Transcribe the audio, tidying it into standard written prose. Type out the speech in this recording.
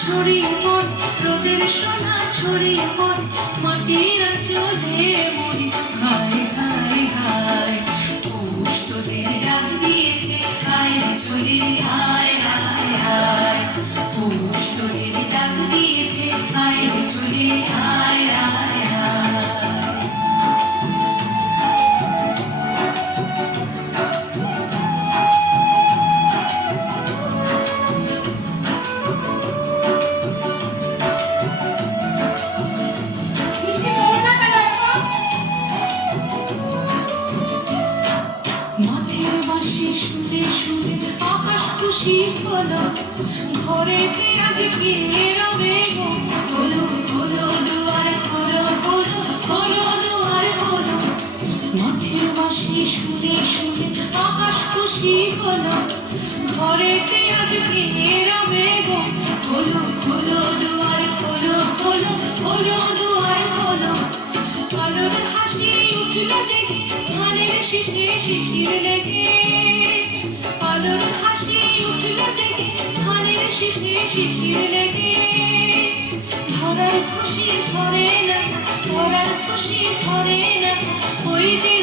ছড়িয়ে পড় রোদের সোনা ছড়িয়ে পড় মাটির চলে মরি হায় হায় হায় পৌষ তোদের ডাক দিয়েছে হায় চলে হায় হায় হায় পৌষ তোদের ডাক দিয়েছে হায় চলে হায় হায় হায় ঘরেতে আজ কে রবে গো খোলো খোলো দুয়ার খোলো খোলো খোলো দুয়ার খোলো মাঠের বাঁশি শুনে শুনে আকাশ খুশি হলো ঘরেতে আজ কে রবে গো খোলো খোলো দুয়ার খোলো খোলো খোলো দুয়ার খোলো আলোর হাসি উঠল জেগে ধানের শীষে শিশির লেগে আলোর হাসি উঠল জেগে ধানের শীষে শিশির লেগে ধরার খুশি ধরে না ধরার খুশি ধরে না ওই যে